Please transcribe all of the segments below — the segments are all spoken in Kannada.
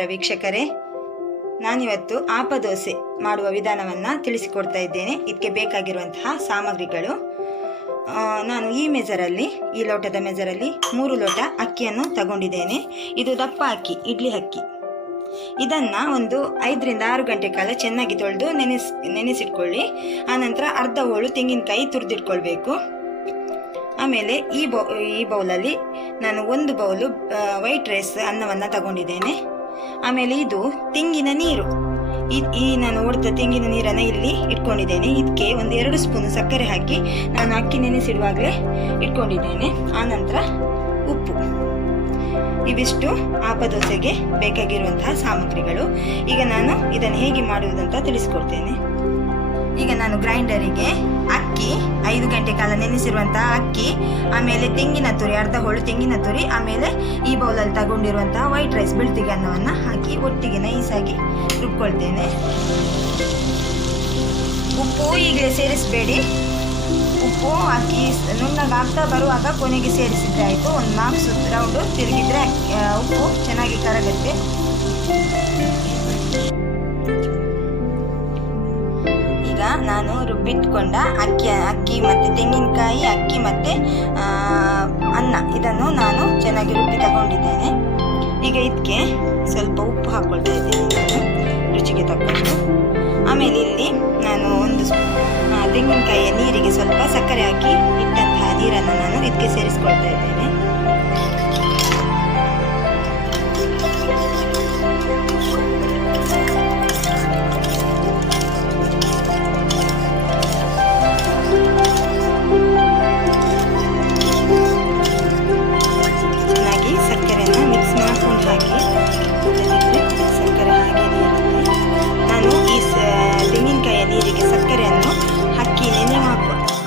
ನಮಸ್ಕಾರ ವೀಕ್ಷಕರೇ, ನಾನಿವತ್ತು ಆಪದೋಸೆ ಮಾಡುವ ವಿಧಾನವನ್ನು ತಿಳಿಸಿಕೊಡ್ತಾ ಇದ್ದೇನೆ. ಇದಕ್ಕೆ ಬೇಕಾಗಿರುವಂತಹ ಸಾಮಗ್ರಿಗಳು, ನಾನು ಈ ಲೋಟದ ಮೆಜರಲ್ಲಿ 3 ಲೋಟ ಅಕ್ಕಿಯನ್ನು ತಗೊಂಡಿದ್ದೇನೆ. ಇದು ದಪ್ಪ ಅಕ್ಕಿ, ಇಡ್ಲಿ ಅಕ್ಕಿ. ಇದನ್ನು ಒಂದು 5 ರಿಂದ 6 ಗಂಟೆ ಕಾಲ ಚೆನ್ನಾಗಿ ತೊಳೆದು ನೆನೆಸಿಟ್ಕೊಳ್ಳಿ. ಆನಂತರ ಅರ್ಧ ಹೋಳು ತೆಂಗಿನಕಾಯಿ ತುರಿದಿಟ್ಕೊಳ್ಬೇಕು. ಆಮೇಲೆ ಈ ಬೌಲಲ್ಲಿ ನಾನು 1 ಬೌಲು ವೈಟ್ ರೈಸ್ ಅನ್ನವನ್ನು ತಗೊಂಡಿದ್ದೇನೆ. ಆಮೇಲೆ ಇದು ತೆಂಗಿನ ನೀರು, ಈ ನಾನು ಹೊಡೆದ ತೆಂಗಿನ ನೀರನ್ನು ಇಲ್ಲಿ ಇಟ್ಕೊಂಡಿದ್ದೇನೆ. ಇದಕ್ಕೆ 2 ಸ್ಪೂನ್ ಸಕ್ಕರೆ ಹಾಕಿ ನಾನು ಅಕ್ಕಿ ನೆನೆಸಿಡುವಾಗಲೇ ಇಟ್ಕೊಂಡಿದ್ದೇನೆ. ಆನಂತರ ಉಪ್ಪು. ಇವಿಷ್ಟು ಆಪದೋಸೆಗೆ ಬೇಕಾಗಿರುವಂತಹ ಸಾಮಗ್ರಿಗಳು. ಈಗ ನಾನು ಇದನ್ನು ಹೇಗೆ ಮಾಡುವುದಂತ ತಿಳಿಸ್ಕೊಡ್ತೇನೆ. ಈಗ ನಾನು ಗ್ರೈಂಡರಿಗೆ ಅಕ್ಕಿ 5 ಗಂಟೆ ಕಾಲ ನೆನೆಸಿರುವಂತಹ ಅಕ್ಕಿ, ಆಮೇಲೆ ತೆಂಗಿನ ತುರಿ, ಅರ್ಧ ಹೋಳು ತೆಂಗಿನ ತುರಿ, ಆಮೇಲೆ ಈ ಬೌಲಲ್ಲಿ ತಗೊಂಡಿರುವಂತಹ ವೈಟ್ ರೈಸ್ ಬೆಳ್ತಿಗೆ ಅನ್ನವನ್ನು ಹಾಕಿ ಒಟ್ಟಿಗೆ ನೈಸಾಗಿ ರುಬ್ಕೊಳ್ತೇನೆ. ಉಪ್ಪು ಈಗಲೇ ಸೇರಿಸಬೇಡಿ. ಉಪ್ಪು ಅಕ್ಕಿ ನುಣ್ಣಗಾಗ್ತಾ ಬರುವಾಗ ಕೊನೆಗೆ ಸೇರಿಸಿದ್ರೆ ಆಯಿತು. ಒಂದು 4 ರೌಂಡು ತಿರುಗಿದ್ರೆ ಉಪ್ಪು ಚೆನ್ನಾಗಿ ಕರಗುತ್ತೆ. ಈಗ ನಾನು ರುಬ್ಬಿಟ್ಕೊಂಡ ಅಕ್ಕಿ ಮತ್ತು ತೆಂಗಿನಕಾಯಿ, ಅಕ್ಕಿ ಮತ್ತು ಅನ್ನ, ಇದನ್ನು ನಾನು ಚೆನ್ನಾಗಿ ರುಬ್ಬಿ ತಗೊಂಡಿದ್ದೇನೆ. ಈಗ ಇದಕ್ಕೆ ಸ್ವಲ್ಪ ಉಪ್ಪು ಹಾಕ್ಕೊಳ್ತಾ ಇದ್ದೇನೆ ನಾನು, ರುಚಿಗೆ ತಕ್ಕಷ್ಟು. ಆಮೇಲೆ ಇಲ್ಲಿ ನಾನು 1 ತೆಂಗಿನಕಾಯಿಯ ನೀರಿಗೆ ಸ್ವಲ್ಪ ಸಕ್ಕರೆ ಹಾಕಿ ಇಟ್ಟಂತಹ ನೀರನ್ನು ನಾನು ಇದಕ್ಕೆ ಸೇರಿಸ್ಕೊಳ್ತಾ ಇದ್ದೇನೆ. ಚೆನ್ನಾಗಿ ಸಕ್ಕರೆಯನ್ನು ಮಿಕ್ಸ್ ಮಾಡ್ಕೊಂಡು ಹಾಕಿ, ಸಕ್ಕರೆ ಹಾಗೆ ಇರುತ್ತೆ. ನಾನು ಈ ತೆಂಗಿನಕಾಯಿಯ ನೀರಿಗೆ ಸಕ್ಕರೆಯನ್ನು ಹಾಕಿ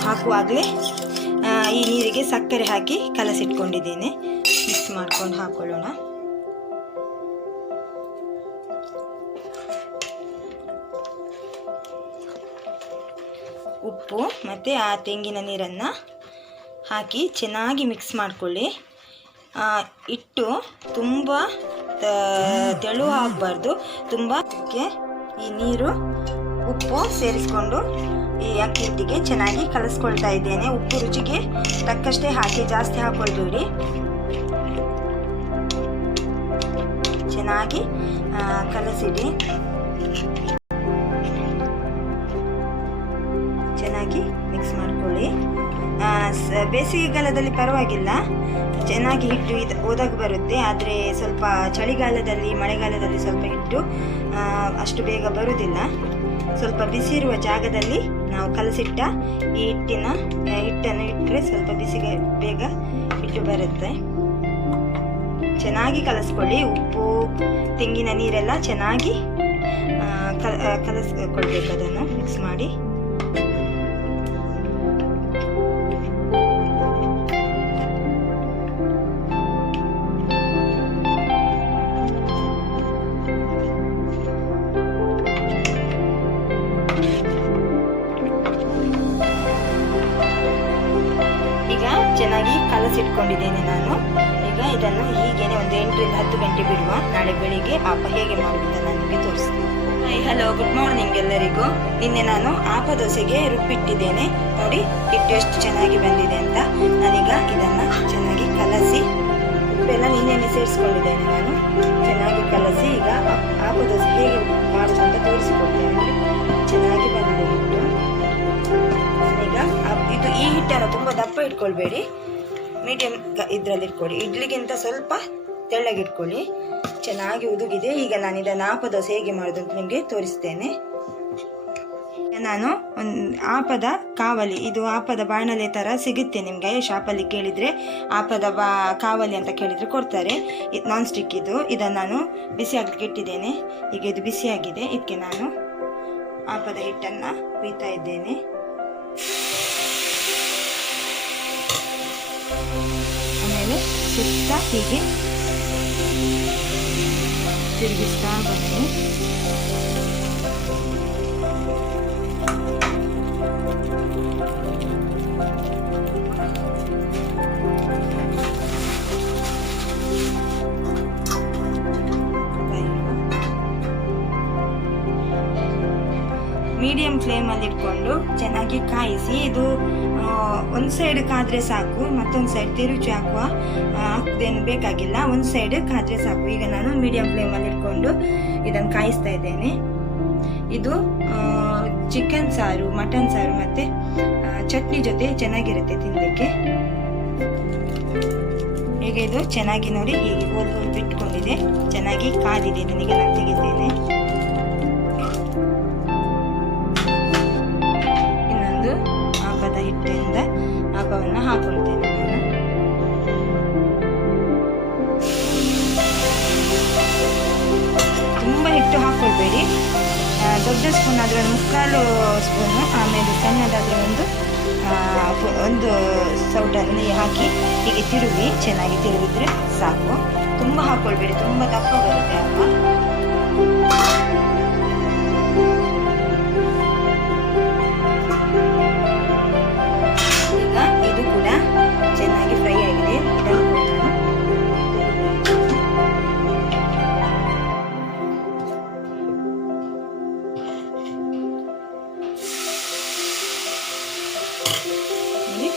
ಹಾಕುವಾಗಲೇ ಈ ನೀರಿಗೆ ಸಕ್ಕರೆ ಹಾಕಿ ಕಲಸಿಟ್ಕೊಂಡಿದ್ದೇನೆ. ಮಿಕ್ಸ್ ಮಾಡ್ಕೊಂಡು ಹಾಕೊಳ್ಳೋಣ. ಉಪ್ಪು ಮತ್ತು ಆ ತೆಂಗಿನ ನೀರನ್ನು ಹಾಕಿ ಚೆನ್ನಾಗಿ ಮಿಕ್ಸ್ ಮಾಡಿಕೊಳ್ಳಿ. ಹಿಟ್ಟು ತುಂಬ ತೆಳು ಆಗಬಾರ್ದು, ತುಂಬ ಈ ನೀರು ಉಪ್ಪು ಸೇರಿಸ್ಕೊಂಡು ಈ ಅಕ್ಕಿ ಹಿಟ್ಟಿಗೆ ಚೆನ್ನಾಗಿ ಕಲಸ್ಕೊಳ್ತಾ ಇದ್ದೇನೆ. ಉಪ್ಪು ರುಚಿಗೆ ತಕ್ಕಷ್ಟೇ ಹಾಕಿ, ಜಾಸ್ತಿ ಹಾಕೊಳ್ಬೇಡಿ. ಚೆನ್ನಾಗಿ ಕಲಸಿಡಿ. ಚೆನ್ನಾಗಿ ಮಿಕ್ಸ್ ಮಾಡ್ಕೊಳ್ಳಿ. ಬೇಸಿಗೆಗಾಲದಲ್ಲಿ ಪರವಾಗಿಲ್ಲ, ಚೆನ್ನಾಗಿ ಹಿಟ್ಟು ಒದಗಿ ಬರುತ್ತೆ. ಆದರೆ ಸ್ವಲ್ಪ ಚಳಿಗಾಲದಲ್ಲಿ, ಮಳೆಗಾಲದಲ್ಲಿ ಸ್ವಲ್ಪ ಹಿಟ್ಟು ಅಷ್ಟು ಬೇಗ ಬರುವುದಿಲ್ಲ. ಸ್ವಲ್ಪ ಬಿಸಿ ಇರುವ ಜಾಗದಲ್ಲಿ ನಾವು ಕಲಸಿಟ್ಟ ಈ ಹಿಟ್ಟನ್ನು ಇಟ್ಟರೆ ಸ್ವಲ್ಪ ಬಿಸಿಗೆ ಬೇಗ ಹಿಟ್ಟು ಬರುತ್ತೆ. ಚೆನ್ನಾಗಿ ಕಲಸ್ಕೊಳ್ಳಿ. ಉಪ್ಪು, ತೆಂಗಿನ ನೀರೆಲ್ಲ ಚೆನ್ನಾಗಿ ಕಲಸ್ಕೊಳ್ಬೇಕು. ಅದನ್ನು ಮಿಕ್ಸ್ ಮಾಡಿ. ಈಗ ಚೆನ್ನಾಗಿ ಕಲಸಿಟ್ಕೊಂಡಿದ್ದೇನೆ ನಾನು. ಈಗ ಇದನ್ನು ಹೀಗೇನೆ ಒಂದು 8 ರಿಂದ 10 ಗಂಟೆ ಬಿಡುವ. ನಾಳೆ ಬೆಳಿಗ್ಗೆ ಹೇಗೆ ಮಾಡುವುದನ್ನು ನಾನು ನಿಮಗೆ ತೋರಿಸ್ತೀನಿ. ಹಲೋ, ಗುಡ್ ಮಾರ್ನಿಂಗ್ ಎಲ್ಲರಿಗೂ. ನಿನ್ನೆ ನಾನು ಆಪದೋಸೆಗೆ ರುಬ್ಬಿಟ್ಟಿದ್ದೇನೆ. ನೋಡಿ ಹಿಟ್ಟು ಎಷ್ಟು ಚೆನ್ನಾಗಿ ಬಂದಿದೆ ಅಂತ. ನಾನೀಗ ಇದನ್ನು ಚೆನ್ನಾಗಿ ಕಲಸಿ, ಉಪ್ಪೆಲ್ಲ ನಿನ್ನೆನೆ ಸೇರಿಸ್ಕೊಂಡಿದ್ದೇನೆ ನಾನು. ಚೆನ್ನಾಗಿ ಕಲಸಿ ಈಗ ಆಪದೋಸೆ ಹೇಗೆ ಮಾಡುವುದು ಅಂತ ತೋರಿಸಿಕೊಡ್ತೇನೆ. ಚೆನ್ನಾಗಿ ಬಂದಿದೆ ಹಿಟ್ಟು. ಈಗ ಈ ಹಿಟ್ಟನ್ನು ತುಂಬ ದಪ್ಪ ಇಟ್ಕೊಳ್ಬೇಡಿ, ಮೀಡಿಯಂ ಇದರಲ್ಲಿ ಇಟ್ಕೊಳ್ಳಿ. ಇಡ್ಲಿಗಿಂತ ಸ್ವಲ್ಪ ತೆಳ್ಳಗಿಟ್ಕೊಳ್ಳಿ. ಚೆನ್ನಾಗಿ ಉದುಗಿದೆ. ಈಗ ನಾನು ಇದನ್ನು ಆಪದೋಸೆ ಹೇಗೆ ಮಾಡೋದು ಅಂತ ನಿಮಗೆ ತೋರಿಸ್ತೇನೆ. ನಾನು ಆಪದ ಕಾವಲಿ, ಇದು ಆಪದ ಬಾಣಲೆ ಥರ ಸಿಗುತ್ತೆ ನಿಮಗೆ ಶಾಪಲ್ಲಿ ಕೇಳಿದರೆ. ಆಪದ ಕಾವಲಿ ಅಂತ ಕೇಳಿದರೆ ಕೊಡ್ತಾರೆ. ಇದು ನಾನ್ ಸ್ಟಿಕ್ ಇದು. ಇದನ್ನು ನಾನು ಬಿಸಿ ಹಾಕಲಿಕ್ಕೆ ಇಟ್ಟಿದ್ದೇನೆ. ಈಗ ಇದು ಬಿಸಿಯಾಗಿದೆ. ಇದಕ್ಕೆ ನಾನು ಆಪದ ಹಿಟ್ಟನ್ನು ಹುಯ್ತಾ ಇದ್ದೇನೆ. ಆಮೇಲೆ ಸುತ್ತ ಹೀಗೆ ತಿರುಗಿಸ್ತಾ ಬನ್ನಿ. ಮೀಡಿಯಂ ಫ್ಲೇಮಲ್ಲಿ ಇಟ್ಕೊಂಡು ಚೆನ್ನಾಗಿ ಕಾಯಿಸಿ. ಇದು ಒಂದು ಸೈಡ್ ಕಾದರೆ ಸಾಕು, ಮತ್ತೊಂದು ಸೈಡ್ ತಿರುಚಿ ಹಾಕುದೇನು ಬೇಕಾಗಿಲ್ಲ, ಒಂದು ಸೈಡ್ ಕಾದರೆ ಸಾಕು. ಈಗ ನಾನು ಮೀಡಿಯಂ ಫ್ಲೇಮಲ್ಲಿ ಇಟ್ಕೊಂಡು ಇದನ್ನು ಕಾಯಿಸ್ತಾ ಇದ್ದೇನೆ. ಇದು ಚಿಕನ್ ಸಾರು, ಮಟನ್ ಸಾರು ಮತ್ತು ಚಟ್ನಿ ಜೊತೆ ಚೆನ್ನಾಗಿರುತ್ತೆ ತಿನ್ನಲಿಕ್ಕೆ. ಈಗ ಇದು ಚೆನ್ನಾಗಿ ನೋಡಿ ಹೀಗೆ ಹೋಲ್ ಬಿಟ್ಕೊಂಡಿದೆ, ಚೆನ್ನಾಗಿ ಕಾದಿದೆ. ಇದನ್ನೀಗ ನಾನು ತೆಗಿದ್ದೇನೆ. ಇನ್ನೊಂದು ಆಪದ ಹಿಟ್ಟಿಂದ ಆಪವನ್ನು ಹಾಕೊಳ್ತೇನೆ ನಾನು. ತುಂಬ ಹಿಟ್ಟು ಹಾಕೊಳ್ಬೇಡಿ. ದೊಡ್ಡ ಸ್ಪೂನ್ ಆದರೆ ಮುಕ್ಕಾಲು ಸ್ಪೂನು, ಆಮೇಲೆ ಸಣ್ಣದಾದರೆ ಒಂದು ಸೌಟಲ್ಲಿ ಹಾಕಿ ಹೀಗೆ ತಿರುಗಿ ಚೆನ್ನಾಗಿ ತಿರುಗಿದ್ರೆ ಸಾಕು. ತುಂಬ ಹಾಕೊಳ್ಬೇಡಿ, ತುಂಬ ದಪ್ಪ ಬರುತ್ತೆ ಅಲ್ವಾ. ಈಗ ಇದು ಕೂಡ ಚೆನ್ನಾಗಿ ಫ್ರೈ ಆಗಿದೆ.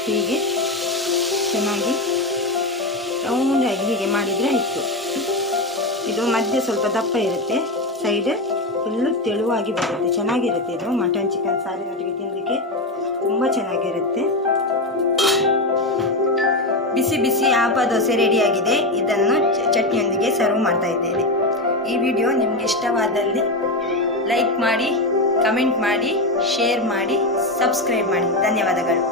ಹೀಗೆ ಚೆನ್ನಾಗಿ ರೌಂಡಾಗಿ ಹೀಗೆ ಮಾಡಿದರೆ ಆಯಿತು. ಇದು ಮಧ್ಯೆ ಸ್ವಲ್ಪ ದಪ್ಪ ಇರುತ್ತೆ, ಸೈಡ್ ಫುಲ್ಲು ತೆಳುವಾಗಿ ಬರುತ್ತೆ, ಚೆನ್ನಾಗಿರುತ್ತೆ. ಇದು ಮಟನ್ ಚಿಕನ್ ಸಾರಿನೊಟ್ಟಿಗೆ ತಿನ್ನಲಿಕ್ಕೆ ತುಂಬ ಚೆನ್ನಾಗಿರುತ್ತೆ. ಬಿಸಿ ಬಿಸಿ ಆಪ ದೋಸೆ ರೆಡಿಯಾಗಿದೆ. ಇದನ್ನು ಚಟ್ನಿಯೊಂದಿಗೆ ಸರ್ವ್ ಮಾಡ್ತಾ ಇದ್ದೇನೆ. ಈ ವಿಡಿಯೋ ನಿಮಗೆ ಇಷ್ಟವಾದಲ್ಲಿ ಲೈಕ್ ಮಾಡಿ, ಕಮೆಂಟ್ ಮಾಡಿ, ಶೇರ್ ಮಾಡಿ, ಸಬ್ಸ್ಕ್ರೈಬ್ ಮಾಡಿ. ಧನ್ಯವಾದಗಳು.